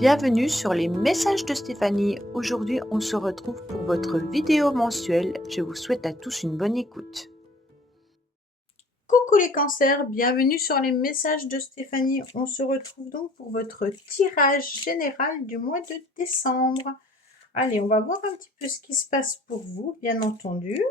Bienvenue sur les messages de Stéphanie. Aujourd'hui, on se retrouve pour votre vidéo mensuelle. Je vous souhaite à tous une bonne écoute. Coucou les cancers, bienvenue sur les messages de Stéphanie. On se retrouve donc pour votre tirage général du mois de décembre. Allez, on va voir un petit peu ce qui se passe pour vous, bien entendu.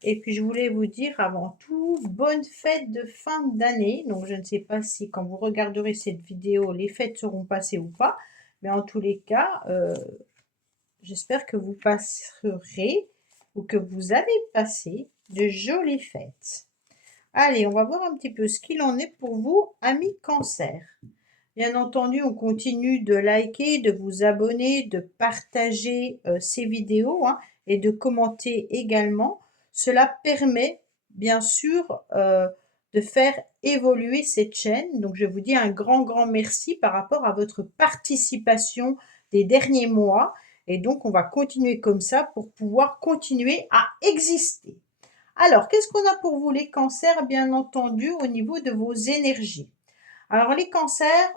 Et puis, je voulais vous dire avant tout, bonne fête de fin d'année. Donc, je ne sais pas si quand vous regarderez cette vidéo, les fêtes seront passées ou pas. Mais en tous les cas, j'espère que vous passerez ou que vous avez passé de jolies fêtes. Allez, on va voir un petit peu ce qu'il en est pour vous, amis cancer. Bien entendu, on continue de liker, de vous abonner, de partager ces vidéos et de commenter également. Cela permet, bien sûr, de faire évoluer cette chaîne. Donc, je vous dis un grand merci par rapport à votre participation des derniers mois. Et donc, on va continuer comme ça pour pouvoir continuer à exister. Alors, qu'est-ce qu'on a pour vous les cancers, bien entendu, au niveau de vos énergies? Alors, les cancers,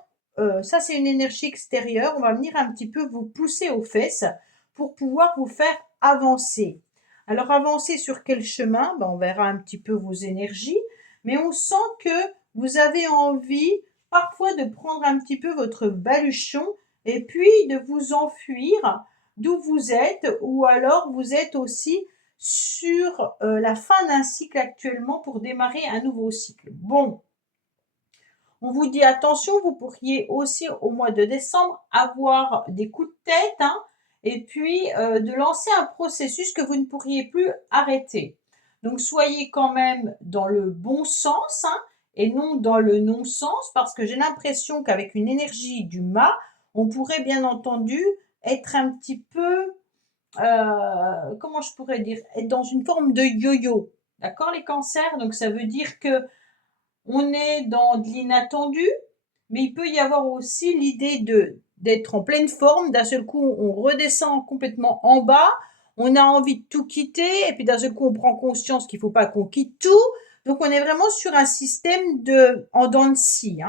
ça c'est une énergie extérieure. On va venir un petit peu vous pousser aux fesses pour pouvoir vous faire avancer. Alors, avancer sur quel chemin? On verra un petit peu vos énergies. Mais on sent que vous avez envie parfois de prendre un petit peu votre baluchon et puis de vous enfuir d'où vous êtes, ou alors vous êtes aussi sur la fin d'un cycle actuellement pour démarrer un nouveau cycle. Bon, on vous dit attention, vous pourriez aussi au mois de décembre avoir des coups de tête et puis de lancer un processus que vous ne pourriez plus arrêter. Donc soyez quand même dans le bon sens et non dans le non-sens, parce que j'ai l'impression qu'avec une énergie du mât, on pourrait bien entendu être un petit peu, comment je pourrais dire, être dans une forme de yo-yo. D'accord les cancers? Donc ça veut dire que on est dans de l'inattendu, mais il peut y avoir aussi l'idée d'être en pleine forme. D'un seul coup, on redescend complètement en bas, on a envie de tout quitter, et puis d'un seul coup, on prend conscience qu'il ne faut pas qu'on quitte tout. Donc, on est vraiment sur un système en dents de scie.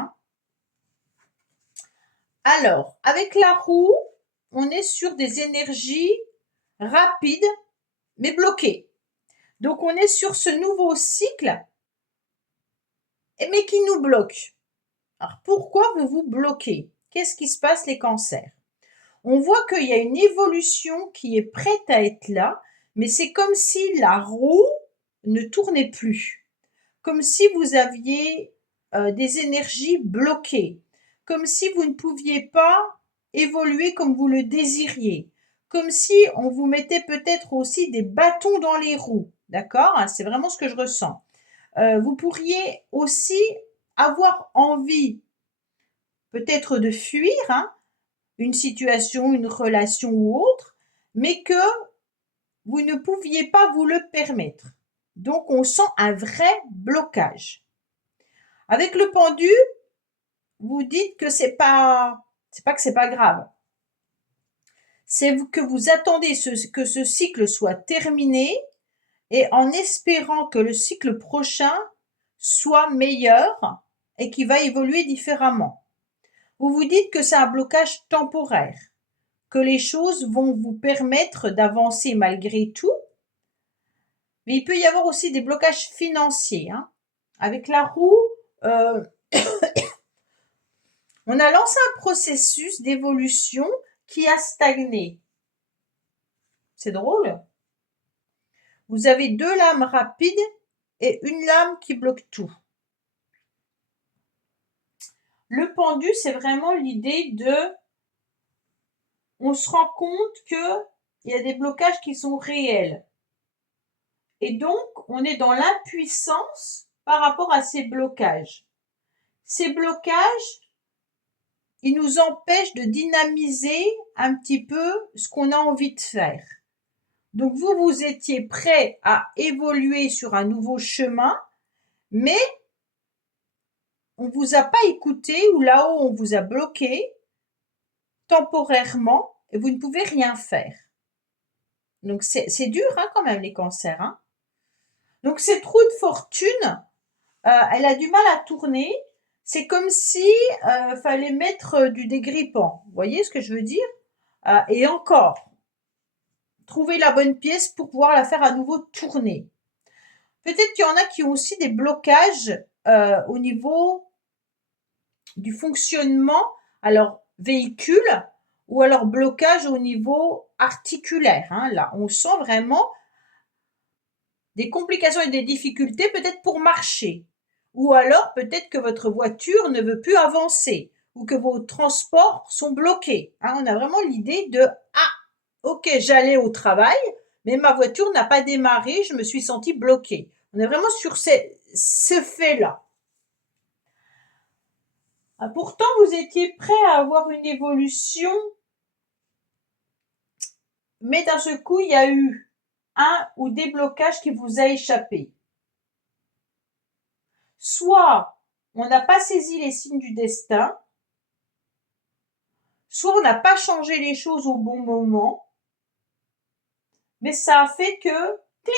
Alors, avec la roue, on est sur des énergies rapides, mais bloquées. Donc, on est sur ce nouveau cycle, mais qui nous bloque. Alors, pourquoi vous vous bloquez? Qu'est-ce qui se passe les cancers? On voit qu'il y a une évolution qui est prête à être là, mais c'est comme si la roue ne tournait plus. Comme si vous aviez des énergies bloquées. Comme si vous ne pouviez pas évoluer comme vous le désiriez. Comme si on vous mettait peut-être aussi des bâtons dans les roues. D'accord? C'est vraiment ce que je ressens. Vous pourriez aussi avoir envie peut-être de fuir une situation, une relation ou autre, mais que vous ne pouviez pas vous le permettre. Donc, on sent un vrai blocage. Avec le pendu, vous dites que c'est pas que c'est pas grave. C'est que vous attendez que ce cycle soit terminé et en espérant que le cycle prochain soit meilleur et qu'il va évoluer différemment. Vous vous dites que c'est un blocage temporaire, que les choses vont vous permettre d'avancer malgré tout. Mais il peut y avoir aussi des blocages financiers. Avec la roue, on a lancé un processus d'évolution qui a stagné. C'est drôle. Vous avez 2 lames rapides et une lame qui bloque tout. Le pendu, c'est vraiment l'idée de... On se rend compte qu'il y a des blocages qui sont réels. Et donc, on est dans l'impuissance par rapport à ces blocages. Ces blocages, ils nous empêchent de dynamiser un petit peu ce qu'on a envie de faire. Donc, vous étiez prêt à évoluer sur un nouveau chemin, mais on ne vous a pas écouté, ou là-haut, on vous a bloqué temporairement et vous ne pouvez rien faire. Donc, c'est dur quand même, les cancers. Donc, cette roue de fortune, elle a du mal à tourner c'est comme si fallait mettre du dégrippant. Vous voyez ce que je veux dire? Et encore, trouver la bonne pièce pour pouvoir la faire à nouveau tourner. Peut-être qu'il y en a qui ont aussi des blocages au niveau du fonctionnement, alors véhicule, ou alors blocage au niveau articulaire. Hein. Là, on sent vraiment des complications et des difficultés peut-être pour marcher. Ou alors peut-être que votre voiture ne veut plus avancer ou que vos transports sont bloqués. Hein. On a vraiment l'idée de ah, ok, j'allais au travail, mais ma voiture n'a pas démarré, je me suis sentie bloquée. On est vraiment sur ce fait-là. Ah, pourtant, vous étiez prêt à avoir une évolution, mais d'un seul coup, il y a eu un ou des blocages qui vous a échappé. Soit on n'a pas saisi les signes du destin, soit on n'a pas changé les choses au bon moment, mais ça a fait que cling,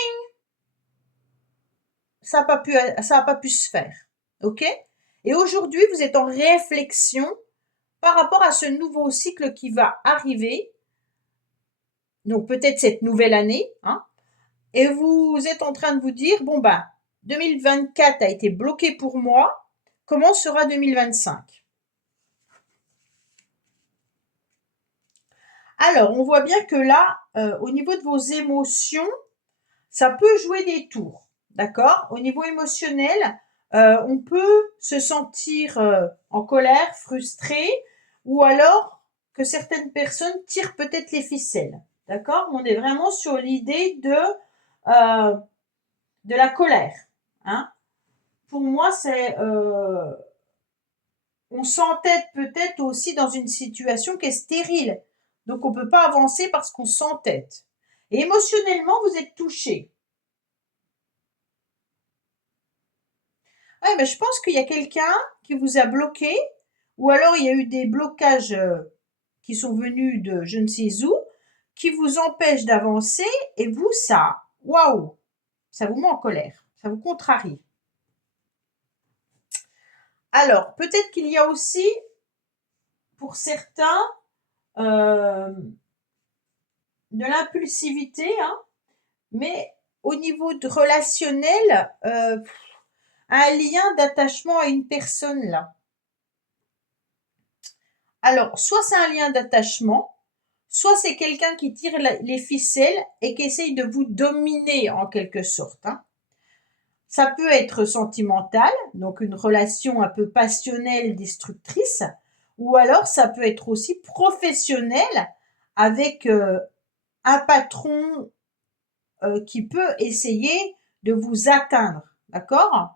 ça n'a pas pu se faire. Ok? Et aujourd'hui, vous êtes en réflexion par rapport à ce nouveau cycle qui va arriver, donc peut-être cette nouvelle année, hein, et vous êtes en train de vous dire, bon ben, 2024 a été bloqué pour moi, comment sera 2025? Alors, on voit bien que là, au niveau de vos émotions, ça peut jouer des tours, d'accord? Au niveau émotionnel, on peut se sentir en colère, frustré, ou alors que certaines personnes tirent peut-être les ficelles, d'accord? On est vraiment sur l'idée de la colère, hein? Pour moi, c'est on s'entête peut-être aussi dans une situation qui est stérile, donc on peut pas avancer parce qu'on s'entête. Et émotionnellement, vous êtes touché. Ouais, mais je pense qu'il y a quelqu'un qui vous a bloqué, ou alors il y a eu des blocages qui sont venus de je ne sais où, qui vous empêchent d'avancer, et vous, ça, waouh, ça vous met en colère, ça vous contrarie. Alors, peut-être qu'il y a aussi, pour certains, euh, de l'impulsivité, hein, mais au niveau de relationnel, un lien d'attachement à une personne là. Alors, soit c'est un lien d'attachement, soit c'est quelqu'un qui tire les ficelles et qui essaye de vous dominer en quelque sorte. Hein. Ça peut être sentimental, donc une relation un peu passionnelle, destructrice, ou alors ça peut être aussi professionnel avec un patron qui peut essayer de vous atteindre. D'accord?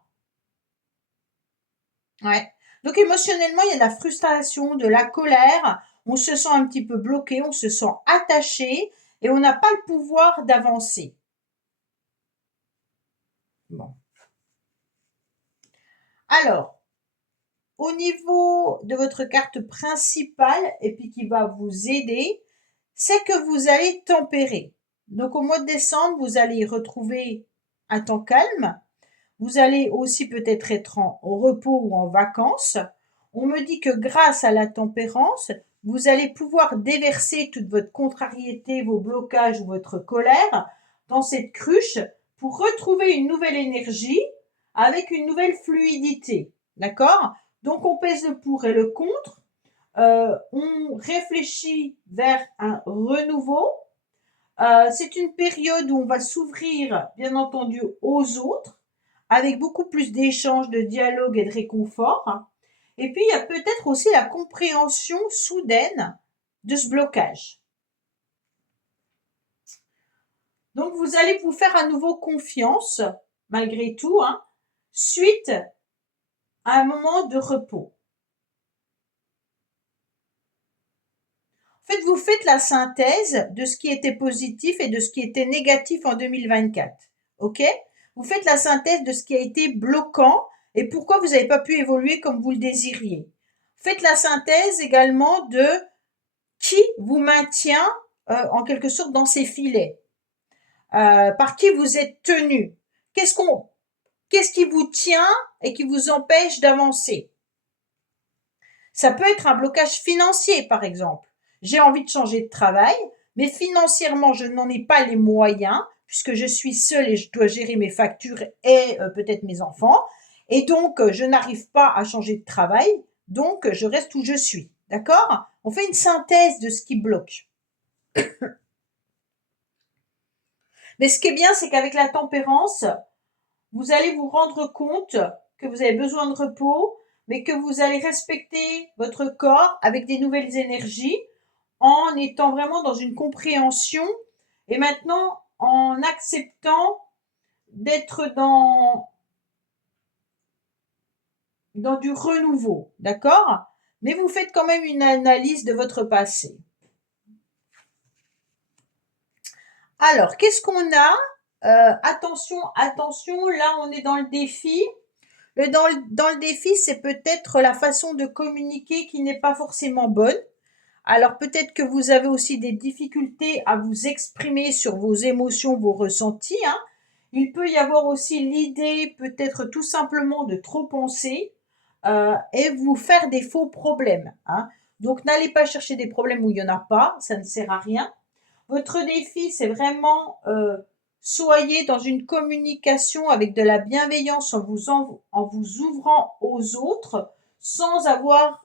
Ouais. Donc émotionnellement, il y a de la frustration, de la colère, on se sent un petit peu bloqué, on se sent attaché et on n'a pas le pouvoir d'avancer. Bon. Alors, au niveau de votre carte principale, et puis qui va vous aider, c'est que vous allez tempérer. Donc au mois de décembre, vous allez retrouver un temps calme. Vous allez aussi peut-être être en repos ou en vacances. On me dit que grâce à la tempérance, vous allez pouvoir déverser toute votre contrariété, vos blocages ou votre colère dans cette cruche pour retrouver une nouvelle énergie avec une nouvelle fluidité. D'accord? Donc on pèse le pour et le contre. On réfléchit vers un renouveau. C'est une période où on va s'ouvrir, bien entendu, aux autres, avec beaucoup plus d'échanges, de dialogue et de réconfort. Et puis, il y a peut-être aussi la compréhension soudaine de ce blocage. Donc, vous allez vous faire à nouveau confiance, malgré tout, hein, suite à un moment de repos. En fait, vous faites la synthèse de ce qui était positif et de ce qui était négatif en 2024. OK? Vous faites la synthèse de ce qui a été bloquant et pourquoi vous n'avez pas pu évoluer comme vous le désiriez. Faites la synthèse également de qui vous maintient en quelque sorte dans ces filets. Par qui vous êtes tenu. Qu'est-ce qui vous tient et qui vous empêche d'avancer? Ça peut être un blocage financier, par exemple. J'ai envie de changer de travail, mais financièrement, je n'en ai pas les moyens, puisque je suis seule et je dois gérer mes factures et peut-être mes enfants. Et donc, je n'arrive pas à changer de travail, donc je reste où je suis. D'accord? On fait une synthèse de ce qui bloque. Mais ce qui est bien, c'est qu'avec la tempérance, vous allez vous rendre compte que vous avez besoin de repos, mais que vous allez respecter votre corps avec des nouvelles énergies en étant vraiment dans une compréhension et maintenant en acceptant d'être dans du renouveau, d'accord? Mais vous faites quand même une analyse de votre passé. Alors, qu'est-ce qu'on a? Attention, attention, là on est dans le défi. Dans le défi, c'est peut-être la façon de communiquer qui n'est pas forcément bonne. Alors peut-être que vous avez aussi des difficultés à vous exprimer sur vos émotions, vos ressentis, hein. Il peut y avoir aussi l'idée peut-être tout simplement de trop penser et vous faire des faux problèmes, hein. Donc n'allez pas chercher des problèmes où il n'y en a pas, ça ne sert à rien. Votre défi, c'est vraiment soyez dans une communication avec de la bienveillance en vous ouvrant aux autres sans avoir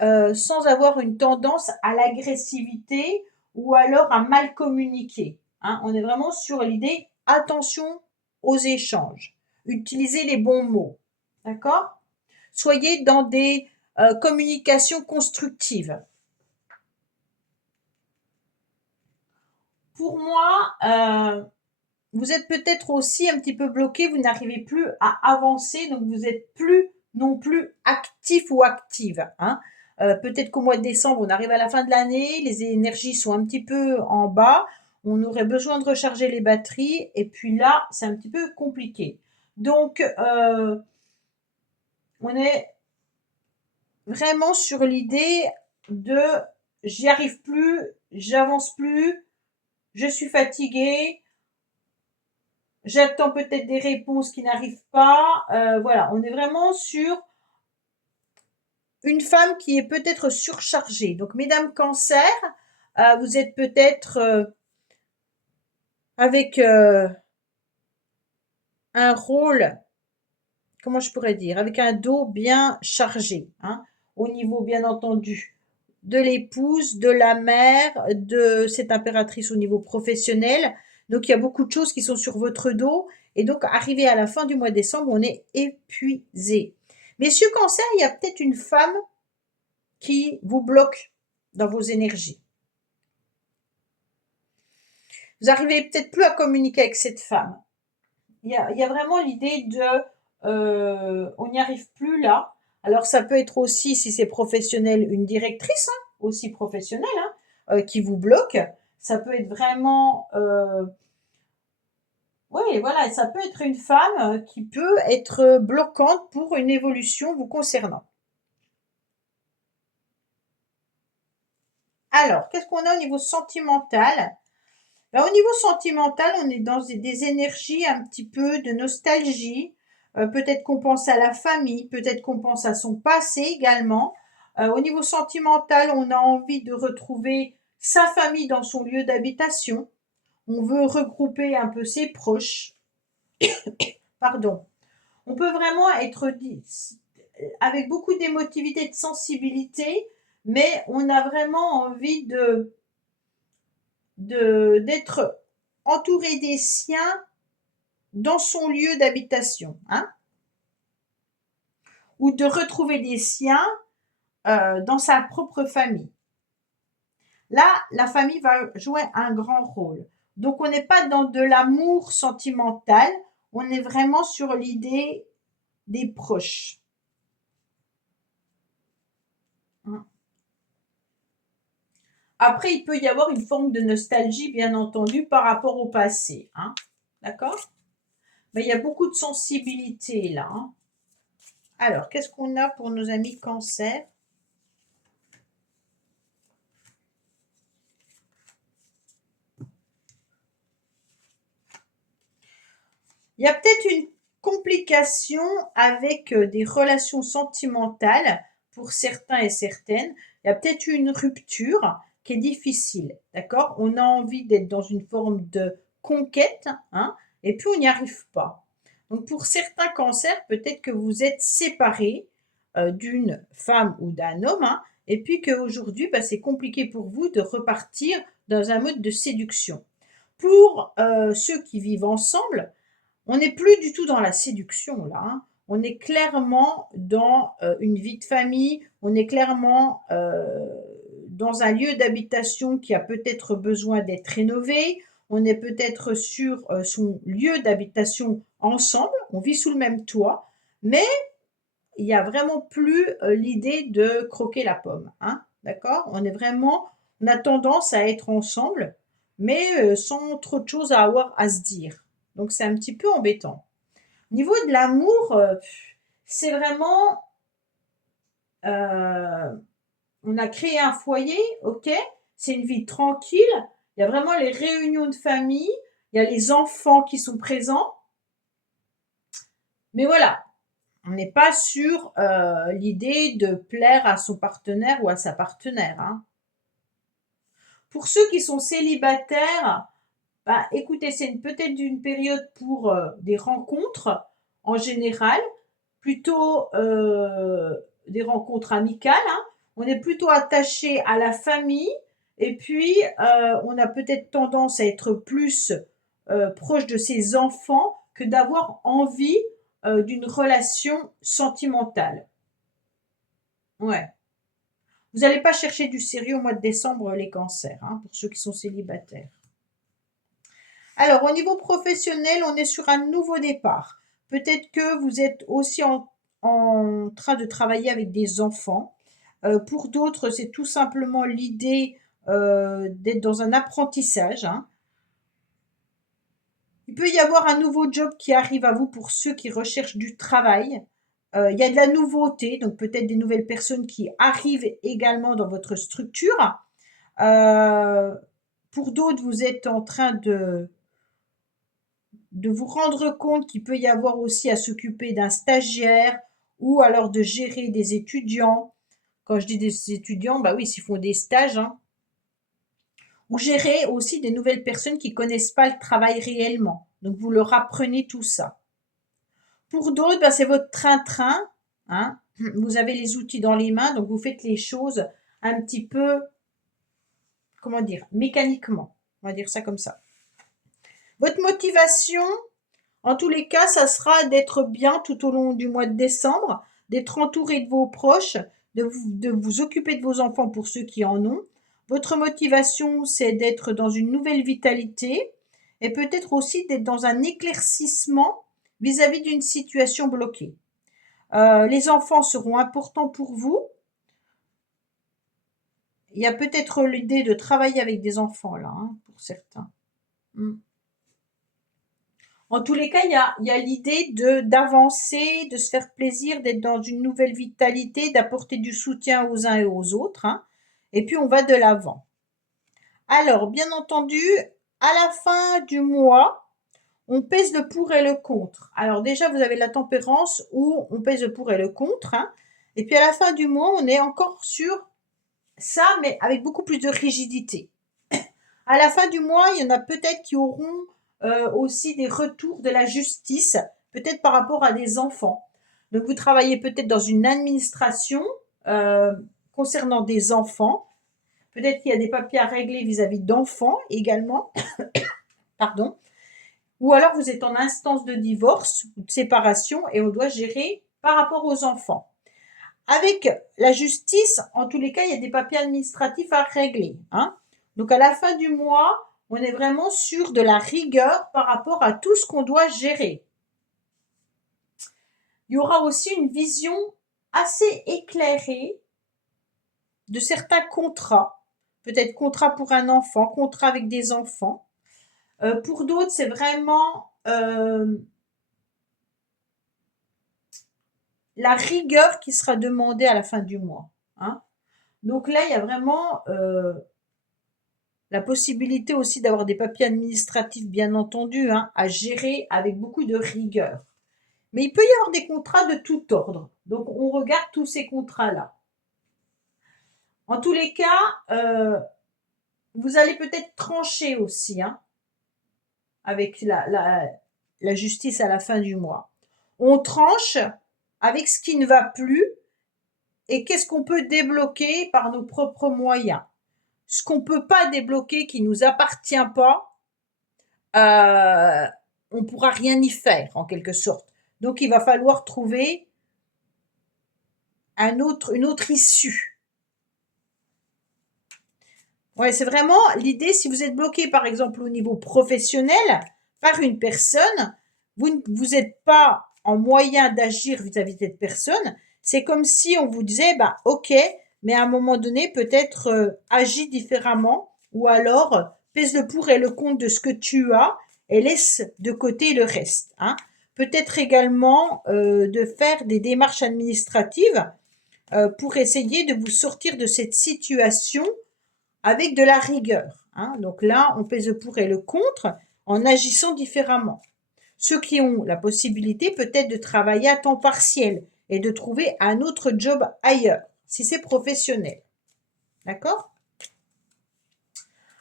une tendance à l'agressivité ou alors à mal communiquer, hein. On est vraiment sur l'idée attention aux échanges. Utilisez les bons mots. D'accord? Soyez dans des communications constructives. Pour moi, vous êtes peut-être aussi un petit peu bloqué, vous n'arrivez plus à avancer, donc vous êtes plus non plus actif ou active, hein. Peut-être qu'au mois de décembre, on arrive à la fin de l'année, les énergies sont un petit peu en bas, on aurait besoin de recharger les batteries, et puis là, c'est un petit peu compliqué. Donc, on est vraiment sur l'idée de j'y arrive plus, j'avance plus, je suis fatiguée, j'attends peut-être des réponses qui n'arrivent pas. Voilà, on est vraiment sur une femme qui est peut-être surchargée. Donc, mesdames Cancer, vous êtes peut-être avec un rôle, comment je pourrais dire, avec un dos bien chargé, hein, au niveau, bien entendu, de l'épouse, de la mère, de cette impératrice au niveau professionnel. Donc, il y a beaucoup de choses qui sont sur votre dos. Et donc, arrivé à la fin du mois de décembre, on est épuisé. Messieurs Cancer, il y a peut-être une femme qui vous bloque dans vos énergies. Vous arrivez peut-être plus à communiquer avec cette femme. Il y a vraiment l'idée de on n'y arrive plus là. Alors ça peut être aussi, si c'est professionnel, une directrice, hein, aussi professionnelle, hein, qui vous bloque. Ça peut être vraiment oui, voilà, ça peut être une femme qui peut être bloquante pour une évolution vous concernant. Alors, qu'est-ce qu'on a au niveau sentimental? Ben, au niveau sentimental, on est dans des énergies un petit peu de nostalgie. Peut-être qu'on pense à la famille, peut-être qu'on pense à son passé également. Au niveau sentimental, on a envie de retrouver sa famille dans son lieu d'habitation. On veut regrouper un peu ses proches. Pardon. On peut vraiment être avec beaucoup d'émotivité, de sensibilité, mais on a vraiment envie d'être entouré des siens dans son lieu d'habitation, hein, ou de retrouver des siens dans sa propre famille. Là, la famille va jouer un grand rôle. Donc, on n'est pas dans de l'amour sentimental, on est vraiment sur l'idée des proches. Après, il peut y avoir une forme de nostalgie, bien entendu, par rapport au passé, hein. D'accord? Mais il y a beaucoup de sensibilité là, hein. Alors, qu'est-ce qu'on a pour nos amis Cancer? Il y a peut-être une complications avec des relations sentimentales pour certains et certaines. Il y a peut-être une rupture qui est difficile, d'accord? On a envie d'être dans une forme de conquête, hein, et puis on n'y arrive pas. Donc pour certains cancers, peut-être que vous êtes séparés d'une femme ou d'un homme, hein, et puis qu'aujourd'hui, bah, c'est compliqué pour vous de repartir dans un mode de séduction. Pour ceux qui vivent ensemble, on n'est plus du tout dans la séduction là, hein. On est clairement dans une vie de famille, on est clairement dans un lieu d'habitation qui a peut-être besoin d'être rénové, on est peut-être sur son lieu d'habitation ensemble, on vit sous le même toit, mais il n'y a vraiment plus l'idée de croquer la pomme, hein, d'accord? On a tendance à être ensemble, mais sans trop de choses à avoir à se dire. Donc c'est un petit peu embêtant. Au niveau de l'amour, c'est vraiment, on a créé un foyer, ok? C'est une vie tranquille. Il y a vraiment les réunions de famille, il y a les enfants qui sont présents. Mais voilà, on n'est pas sur l'idée de plaire à son partenaire ou à sa partenaire, hein. Pour ceux qui sont célibataires, bah, écoutez, c'est peut-être une période pour des rencontres en général, plutôt des rencontres amicales, hein. On est plutôt attaché à la famille et puis on a peut-être tendance à être plus proche de ses enfants que d'avoir envie d'une relation sentimentale. Ouais. Vous n'allez pas chercher du sérieux au mois de décembre, les cancers, hein, pour ceux qui sont célibataires. Alors, au niveau professionnel, on est sur un nouveau départ. Peut-être que vous êtes aussi en train de travailler avec des enfants. Pour d'autres, c'est tout simplement l'idée d'être dans un apprentissage, hein. Il peut y avoir un nouveau job qui arrive à vous pour ceux qui recherchent du travail. Il y a de la nouveauté, donc peut-être des nouvelles personnes qui arrivent également dans votre structure. Euh, pour d'autres, vous êtes en train de vous rendre compte qu'il peut y avoir aussi à s'occuper d'un stagiaire ou alors de gérer des étudiants. Quand je dis des étudiants, bah oui, s'ils font des stages, hein. Ou gérer aussi des nouvelles personnes qui connaissent pas le travail réellement. Donc vous leur apprenez tout ça. Pour d'autres, bah, c'est votre train-train, hein. Vous avez les outils dans les mains, donc vous faites les choses un petit peu, comment dire, mécaniquement. On va dire ça comme ça. Votre motivation, en tous les cas, ça sera d'être bien tout au long du mois de décembre, d'être entouré de vos proches, de vous occuper de vos enfants pour ceux qui en ont. Votre motivation, c'est d'être dans une nouvelle vitalité et peut-être aussi d'être dans un éclaircissement vis-à-vis d'une situation bloquée. Les enfants seront importants pour vous. Il y a peut-être l'idée de travailler avec des enfants là, hein, pour certains. Mm. En tous les cas, il y a l'idée d'avancer, de se faire plaisir, d'être dans une nouvelle vitalité, d'apporter du soutien aux uns et aux autres, hein. Et puis on va de l'avant. Alors, bien entendu, à la fin du mois, on pèse le pour et le contre. Alors déjà, vous avez la tempérance où on pèse le pour et le contre, hein. Et puis à la fin du mois, on est encore sur ça, mais avec beaucoup plus de rigidité. À la fin du mois, il y en a peut-être qui auront aussi des retours de la justice, peut-être par rapport à des enfants. Donc vous travaillez peut-être dans une administration euh, concernant des enfants. Peut-être qu'il y a des papiers à régler vis-à-vis d'enfants également. Pardon. Ou alors vous êtes en instance de divorce ou de séparation et on doit gérer par rapport aux enfants. Avec la justice, en tous les cas, il y a des papiers administratifs à régler, hein. Donc à la fin du mois, on est vraiment sur de la rigueur par rapport à tout ce qu'on doit gérer. Il y aura aussi une vision assez éclairée de certains contrats, peut-être contrat pour un enfant, contrat avec des enfants. Pour d'autres, c'est vraiment la rigueur qui sera demandée à la fin du mois, hein. Donc là, il y a vraiment la possibilité aussi d'avoir des papiers administratifs, bien entendu, hein, à gérer avec beaucoup de rigueur. Mais il peut y avoir des contrats de tout ordre. Donc, on regarde tous ces contrats-là. En tous les cas, vous allez peut-être trancher aussi, hein, avec la justice à la fin du mois. On tranche avec ce qui ne va plus et qu'est-ce qu'on peut débloquer par nos propres moyens. Ce qu'on ne peut pas débloquer, qui ne nous appartient pas, on ne pourra rien y faire, en quelque sorte. Donc, il va falloir trouver une autre issue. Ouais, c'est vraiment l'idée, si vous êtes bloqué, par exemple, au niveau professionnel, par une personne, vous n'êtes pas en moyen d'agir vis-à-vis de cette personne. C'est comme si on vous disait, bah, ok, mais à un moment donné, peut-être agis différemment, ou alors pèse le pour et le contre de ce que tu as et laisse de côté le reste, hein. Peut-être également de faire des démarches administratives pour essayer de vous sortir de cette situation avec de la rigueur, hein. Donc là, on pèse le pour et le contre en agissant différemment. Ceux qui ont la possibilité peut-être de travailler à temps partiel et de trouver un autre job ailleurs, si c'est professionnel. D'accord?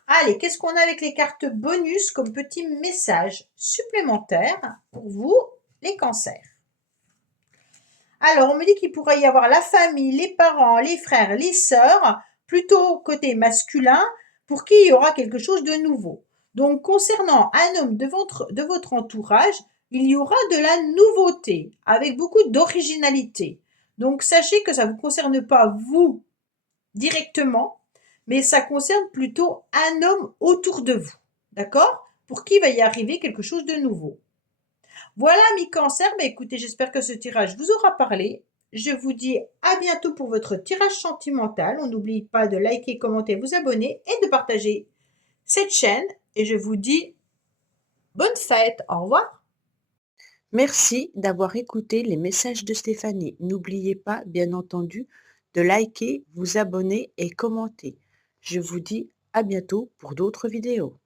Allez, qu'est-ce qu'on a avec les cartes bonus comme petit message supplémentaire pour vous, les cancers? Alors, on me dit qu'il pourrait y avoir la famille, les parents, les frères, les sœurs, plutôt côté masculin, pour qui il y aura quelque chose de nouveau. Donc, concernant un homme de votre entourage, il y aura de la nouveauté, avec beaucoup d'originalité. Donc, sachez que ça ne vous concerne pas vous directement, mais ça concerne plutôt un homme autour de vous. D'accord? Pour qui il va y arriver quelque chose de nouveau. Voilà, mes cancers. Bah, écoutez, j'espère que ce tirage vous aura parlé. Je vous dis à bientôt pour votre tirage sentimental. On n'oublie pas de liker, commenter, vous abonner et de partager cette chaîne. Et je vous dis bonne fête. Au revoir. Merci d'avoir écouté les messages de Stéphanie. N'oubliez pas, bien entendu, de liker, vous abonner et commenter. Je vous dis à bientôt pour d'autres vidéos.